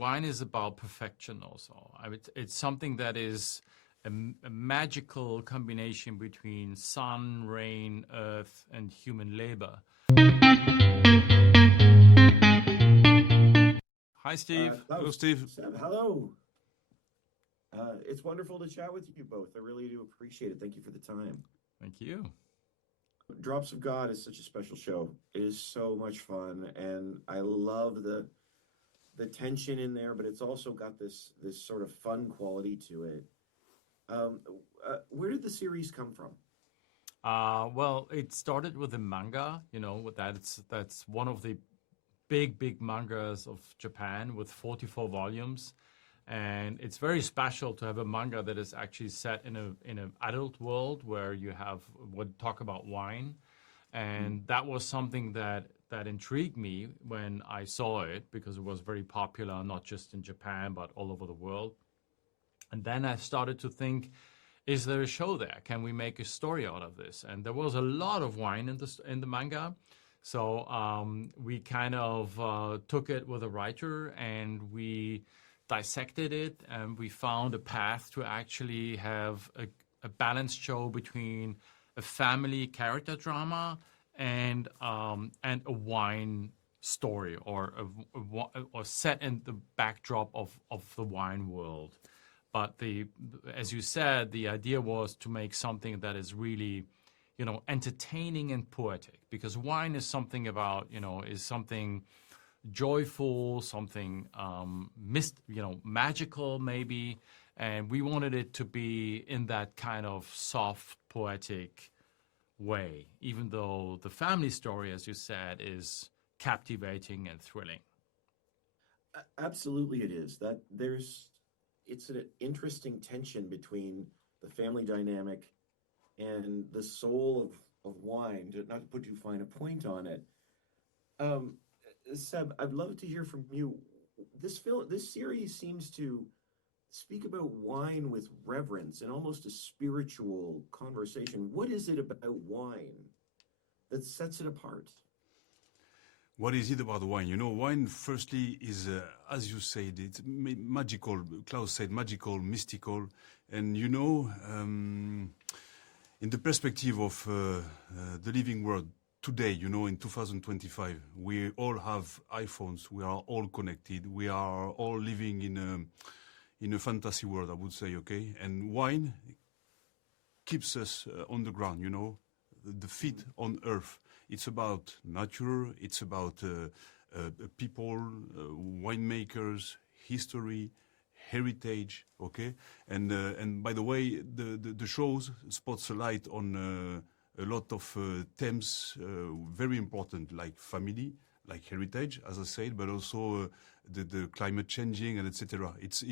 Wine is about perfection also. It's something that is a magical combination between sun, rain, earth, and human labor. Hi, Steve. Hello, Steve. Seb, hello. It's wonderful to chat with you both. I really do appreciate it. Thank you for the time. Thank you. Drops of God is such a special show. It is so much fun, and I love the tension in there, but it's also got this sort of fun quality to it. Where did the series come from? Well, it started with a manga. That's one of the big mangas of Japan with 44 volumes, and it's very special to have a manga that is actually set in an adult world where you would talk about wine, and that was something that intrigued me when I saw it, because it was very popular, not just in Japan, but all over the world. And then I started to think, is there a show there? Can we make a story out of this? And there was a lot of wine in the manga. So we kind of took it with a writer and we dissected it, and we found a path to actually have a balanced show between a family character drama and a wine story, or set in the backdrop of the wine world. But as you said, the idea was to make something that is really, entertaining and poetic, because wine is something about, is something joyful, something magical maybe, and we wanted it to be in that kind of soft, poetic way, even though the family story, as you said, is captivating and thrilling. Absolutely, it is. It's an interesting tension between the family dynamic and the soul of wine. Not to put too fine a point on it, Seb, I'd love to hear from you. This series seems to speak about wine with reverence and almost a spiritual conversation. What is it about wine that sets it apart? What is it about wine? Wine, firstly, is, as you said, it's magical. Klaus said magical, mystical. And, in the perspective of the living world today, in 2025, we all have iPhones. We are all connected. We are all living in a fantasy world, I would say, okay? And wine keeps us on the ground, the feet on earth. It's about nature, it's about people, winemakers, history, heritage, okay? And by the way, the shows spots a light on a lot of themes very important, like family, like heritage, as I said, but also the climate changing and etc. It's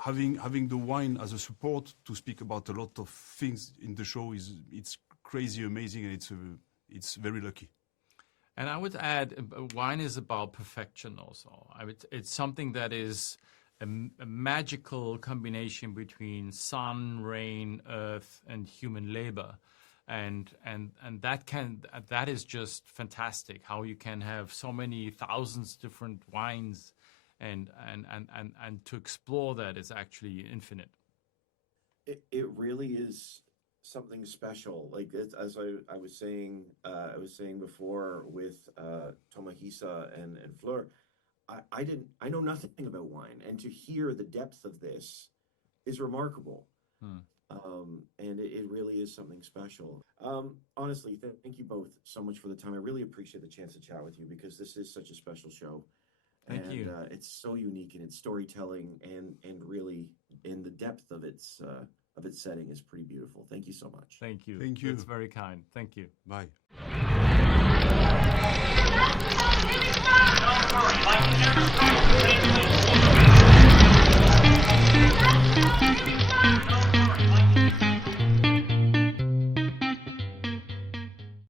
having the wine as a support to speak about a lot of things in the show it's crazy, amazing, and it's very lucky. And I would add, wine is about perfection also. It's something that is a magical combination between sun, rain, earth, and human labor. And that is just fantastic, how you can have so many thousands different wines, and to explore that is actually infinite. It really is something special. Like as I was saying before with Tomohisa and Fleur, I know nothing about wine, and to hear the depth of this is remarkable. And it really is something special. Honestly, thank you both so much for the time. I really appreciate the chance to chat with you, because this is such a special show. Thank you. It's so unique in its storytelling, and really in the depth of its setting is pretty beautiful. Thank you so much. Thank you. Thank you. That's very kind. Thank you. Bye.